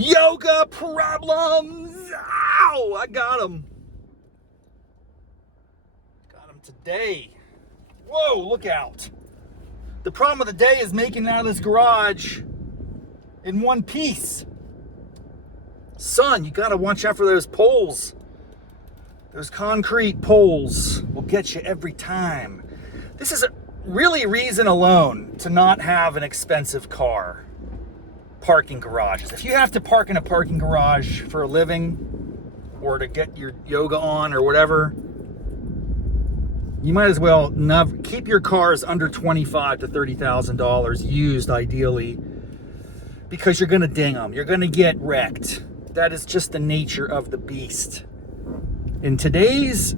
Yoga problems. Ow, I got him. Got him today. Whoa, look out. The problem of the day is making it out of this garage in one piece. Son, you gotta watch out for those poles. Those concrete poles will get you every time. This is really reason alone to not have an expensive car. Parking garages. If you have to park in a parking garage for a living or to get your yoga on or whatever, you might as well keep your cars under $25,000 to $30,000 used, ideally, because you're going to ding them. You're going to get wrecked. That is just the nature of the beast. In today's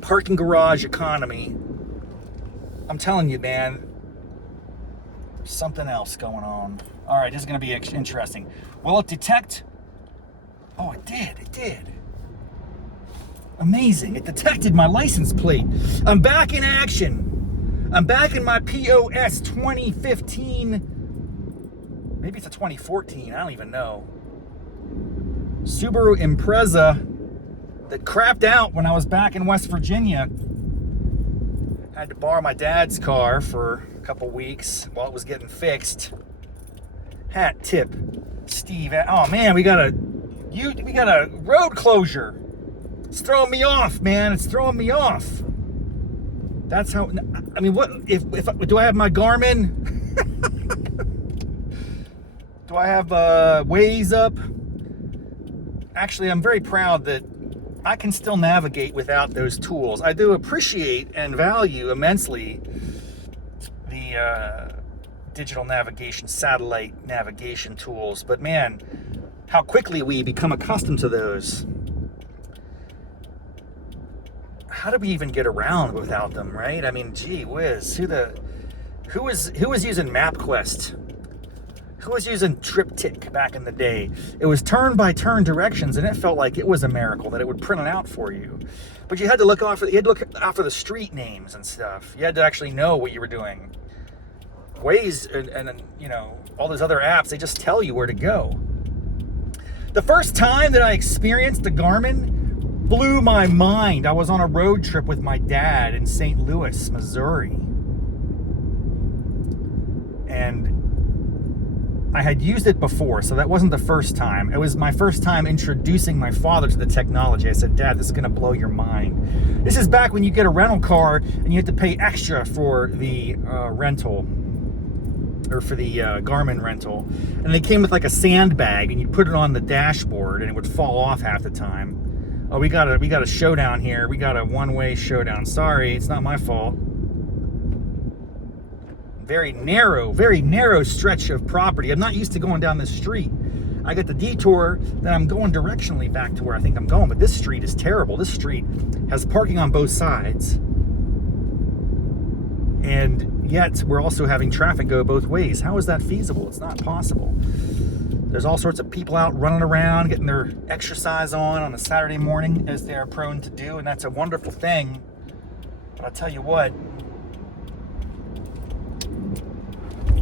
parking garage economy, I'm telling you, man, there's something else going on. All right, this is going to be interesting. Will it detect? Oh, it did. It did. Amazing. It detected my license plate. I'm back in action. I'm back in my POS 2015. Maybe it's a 2014. I don't even know. Subaru Impreza that crapped out when I was back in West Virginia. I had to borrow my dad's car for a couple weeks while it was getting fixed. Hat tip, Steve. Oh man, we got a road closure. It's throwing me off, man. It's throwing me off. That's how. I mean, what if do I have my Garmin? Do I have Waze up? Actually, I'm very proud that I can still navigate without those tools. I do appreciate and value immensely the digital navigation, satellite navigation tools, but man, how quickly we become accustomed to those. How do we even get around without them, right? I mean, gee whiz, who was using MapQuest? Who was using Triptych back in the day? It was turn-by-turn directions, and it felt like it was a miracle that it would print it out for you. But you had to look out for the street names and stuff. You had to actually know what you were doing. Waze and you know, all those other apps, they just tell you where to go. The first time that I experienced the Garmin blew my mind. I was on a road trip with my dad in St. Louis, Missouri. And I had used it before, so that wasn't the first time. It was my first time introducing my father to the technology. I said, Dad, this is gonna blow your mind. This is back when you get a rental car and you have to pay extra for the rental, or for the Garmin rental. And they came with like a sandbag, and you put it on the dashboard and it would fall off half the time. Oh, we got a showdown here. We got a one-way showdown. Sorry, it's not my fault. Very narrow stretch of property. I'm not used to going down this street. I get the detour, then I'm going directionally back to where I think I'm going, but this street is terrible. This street has parking on both sides, and yet we're also having traffic go both ways. How is that feasible? It's not possible. There's all sorts of people out running around, getting their exercise on a Saturday morning, as they are prone to do, and that's a wonderful thing. But I'll tell you what,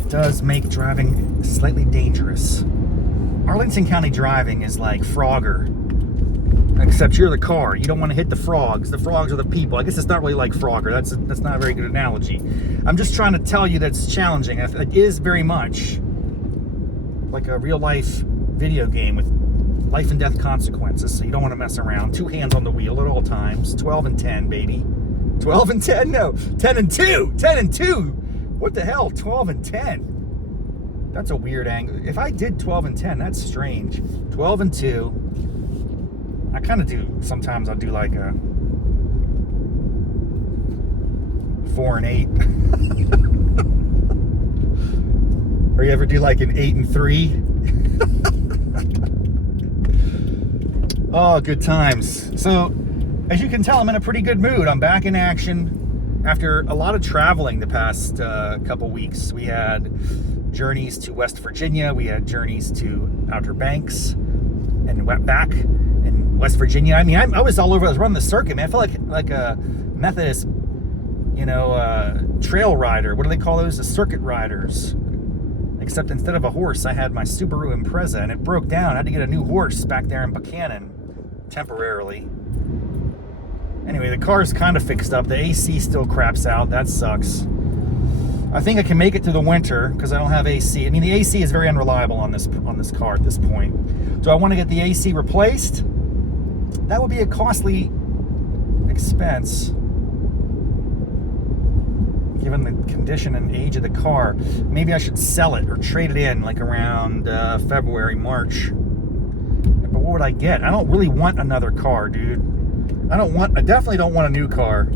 does make driving slightly dangerous. Arlington County driving is like Frogger, except you're the car. You don't want to hit the frogs. The frogs are the people. I guess it's not really like Frogger. That's not a very good analogy. I'm just trying to tell you that it's challenging. It is very much like a real life video game with life and death consequences, so you don't want to mess around. 2 hands on the wheel at all times. 12 and 10, baby. 12 and 10? No, 10 and 2. 10 and 2. What the hell? 12 and 10. That's a weird angle. If I did 12 and 10, that's strange. 12 and 2. I kind of do. Sometimes I'll do like a 4 and 8. Or you ever do like an 8 and 3? Oh, good times. So, as you can tell, I'm in a pretty good mood. I'm back in action. After a lot of traveling the past couple weeks, we had journeys to West Virginia, we had journeys to Outer Banks, and went back in West Virginia. I mean, I was all over. I was running the circuit, man. I felt like a Methodist, trail rider. What do they call those? The circuit riders. Like except instead of a horse, I had my Subaru Impreza, and it broke down. I had to get a new horse back there in Buchanan, temporarily. Anyway, the car's kind of fixed up. The AC still craps out. That sucks. I think I can make it through the winter because I don't have AC. I mean, the AC is very unreliable on this car at this point. Do I want to get the AC replaced? That would be a costly expense, given the condition and age of the car. Maybe I should sell it or trade it in like around February, March. But what would I get? I don't really want another car, dude. I definitely don't want a new car.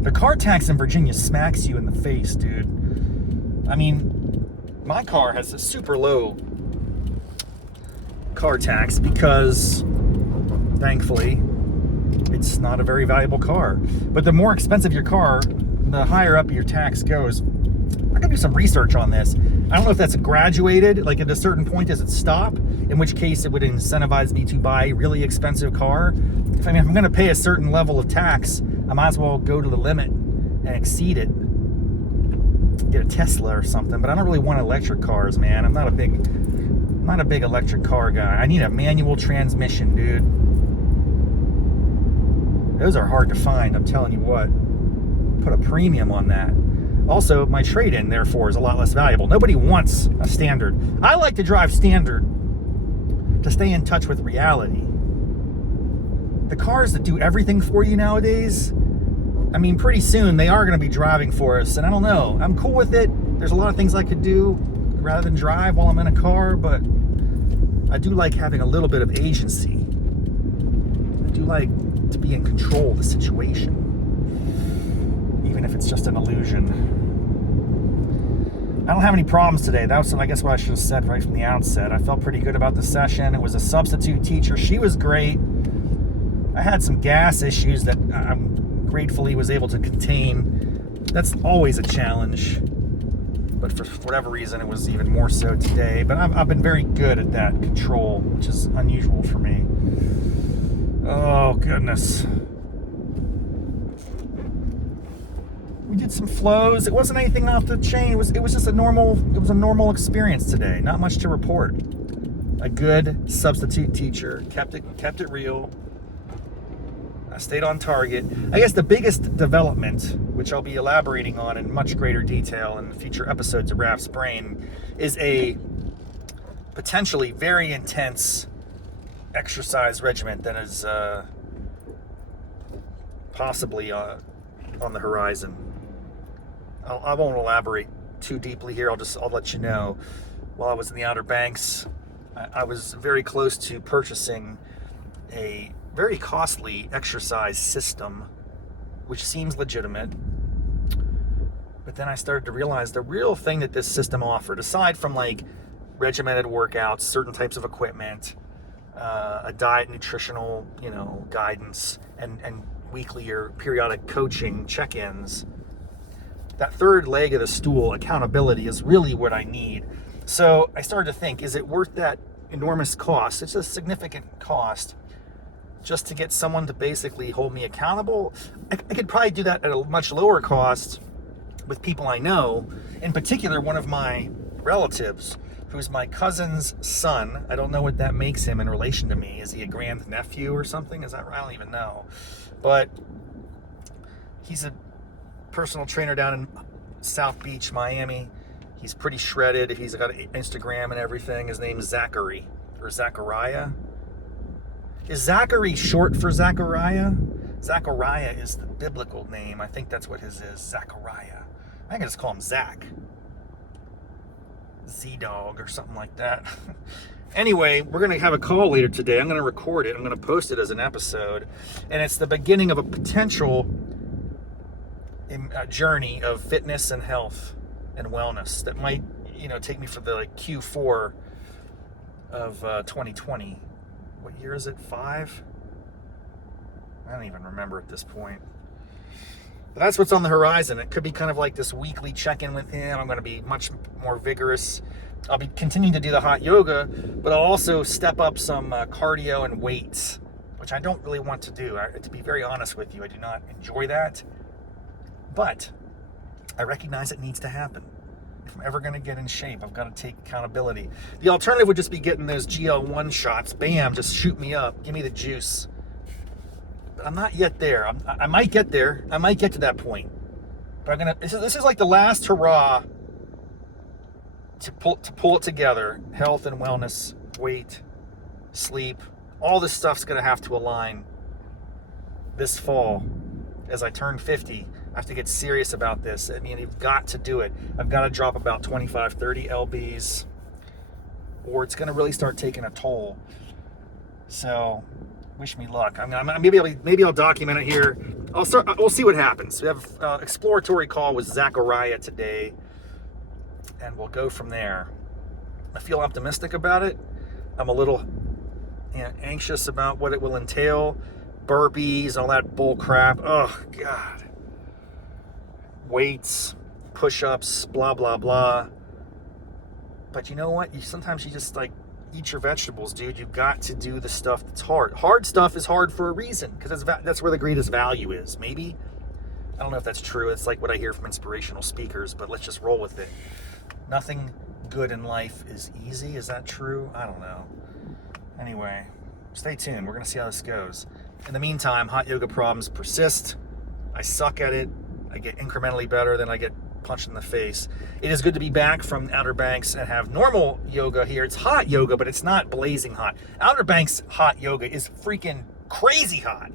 The car tax in Virginia smacks you in the face, dude. I mean, my car has a super low car tax because, thankfully, it's not a very valuable car. But the more expensive your car, the higher up your tax goes. I gotta do some research on this. I don't know if that's graduated, like at a certain point does it stop? In which case it would incentivize me to buy a really expensive car. If I'm gonna pay a certain level of tax, I might as well go to the limit and exceed it. Get a Tesla or something, but I don't really want electric cars, man. I'm not a big electric car guy. I need a manual transmission, dude. Those are hard to find, I'm telling you what. Put a premium on that. Also, my trade-in, therefore, is a lot less valuable. Nobody wants a standard. I like to drive standard to stay in touch with reality. The cars that do everything for you nowadays, I mean, pretty soon they are going to be driving for us, and I don't know. I'm cool with it. There's a lot of things I could do rather than drive while I'm in a car, but I do like having a little bit of agency. I do like to be in control of the situation, even if it's just an illusion. I don't have any problems today. That was, I guess, what I should have said right from the outset. I felt pretty good about the session. It was a substitute teacher. She was great. I had some gas issues that I'm gratefully was able to contain. That's always a challenge, but for whatever reason, it was even more so today. But I've been very good at that control, which is unusual for me. Oh, goodness. We did some flows. It wasn't anything off the chain. It was just a normal experience today. Not much to report. A good substitute teacher kept it real. I stayed on target. I guess the biggest development, which I'll be elaborating on in much greater detail in future episodes of Raff's Brain, is a potentially very intense exercise regimen that is possibly on the horizon. I won't elaborate too deeply here. I'll let you know. While I was in the Outer Banks, I was very close to purchasing a very costly exercise system, which seems legitimate. But then I started to realize the real thing that this system offered, aside from like regimented workouts, certain types of equipment, a diet, nutritional, guidance, and weekly or periodic coaching check-ins, that third leg of the stool, accountability, is really what I need. So I started to think, is it worth that enormous cost? It's a significant cost just to get someone to basically hold me accountable. I could probably do that at a much lower cost with people I know, in particular one of my relatives, who's my cousin's son. I don't know what that makes him in relation to me. Is he a grandnephew or something? Is that right? I don't even know. But he's a personal trainer down in South Beach, Miami. He's pretty shredded. He's got an Instagram and everything. His name's Zachary, or Zachariah. Is Zachary short for Zachariah? Zachariah is the biblical name. I think that's what his is, Zachariah. I can just call him Zach. Z-Dog or something like that. Anyway, we're going to have a call later today. I'm going to record it. I'm going to post it as an episode. And it's the beginning of a potential journey of fitness and health and wellness that might, take me for the Q4 of 2020. What year is it? 5? I don't even remember at this point. But that's what's on the horizon. It could be kind of like this weekly check-in with him. I'm going to be much more vigorous. I'll be continuing to do the hot yoga, but I'll also step up some cardio and weights, which I don't really want to do. To be very honest with you, I do not enjoy that. But I recognize it needs to happen. If I'm ever going to get in shape, I've got to take accountability. The alternative would just be getting those GL1 shots. Bam, just shoot me up. Give me the juice. But I'm not yet there. I might get there. I might get to that point. But this is like the last hurrah to pull it together. Health and wellness, weight, sleep, all this stuff's going to have to align this fall. As I turn 50, I have to get serious about this. I mean, you've got to do it. I've got to drop about 25, 30 lbs, or it's going to really start taking a toll. So, wish me luck. Maybe I'll document it here. We'll see what happens. We have an exploratory call with Zachariah today, and we'll go from there. I feel optimistic about it. I'm a little anxious about what it will entail. Burpees, all that bull crap. Oh, God. Weights, push-ups, blah, blah, blah. But you know what? Sometimes you just, eat your vegetables, dude. You've got to do the stuff that's hard. Hard stuff is hard for a reason, because that's where the greatest value is. Maybe. I don't know if that's true. It's like what I hear from inspirational speakers, but let's just roll with it. Nothing good in life is easy. Is that true? I don't know. Anyway, stay tuned. We're going to see how this goes. In the meantime, hot yoga problems persist. I suck at it. I get incrementally better, then I get punched in the face. It is good to be back from Outer Banks and have normal yoga here. It's hot yoga, but it's not blazing hot. Outer Banks hot yoga is freaking crazy hot.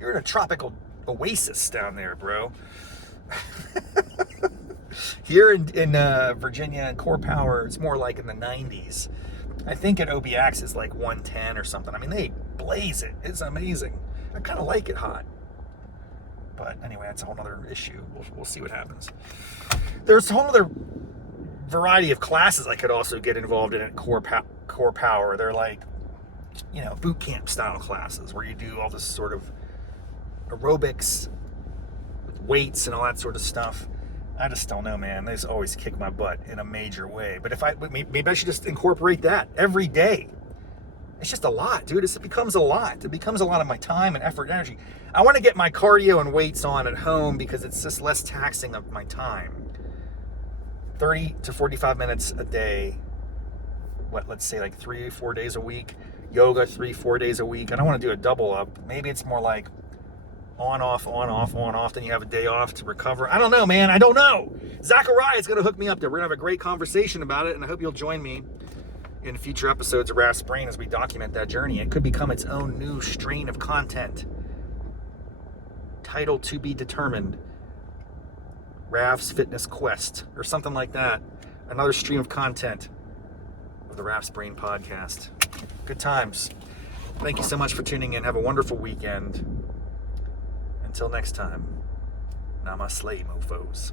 You're in a tropical oasis down there, bro. Here in Virginia and Core Power, it's more like in the 90s. I think at OBX it's like 110 or something. I mean, they blaze it. It's amazing. I kind of like it hot. But anyway, that's a whole other issue. We'll see what happens. There's a whole other variety of classes I could also get involved in at Core Power. They're like, boot camp style classes where you do all this sort of aerobics with weights and all that sort of stuff. I just don't know, man. They just always kick my butt in a major way. But maybe I should just incorporate that every day. It's just a lot, dude. It becomes a lot. It becomes a lot of my time and effort and energy. I want to get my cardio and weights on at home because it's just less taxing of my time. 30 to 45 minutes a day. Let's say like 3 or 4 days a week. Yoga 3-4 days a week. I don't want to do a double up. Maybe it's more like on, off, on, off, on, off. Then you have a day off to recover. I don't know, man. I don't know. Zachariah is going to hook me up there. We're going to have a great conversation about it, and I hope you'll join me in future episodes of Raff's Brain as we document that journey. It could become its own new strain of content. Title to be determined. Raff's Fitness Quest, or something like that. Another stream of content of the Raff's Brain podcast. Good times. Thank you so much for tuning in. Have a wonderful weekend. Until next time, namaste, mofos.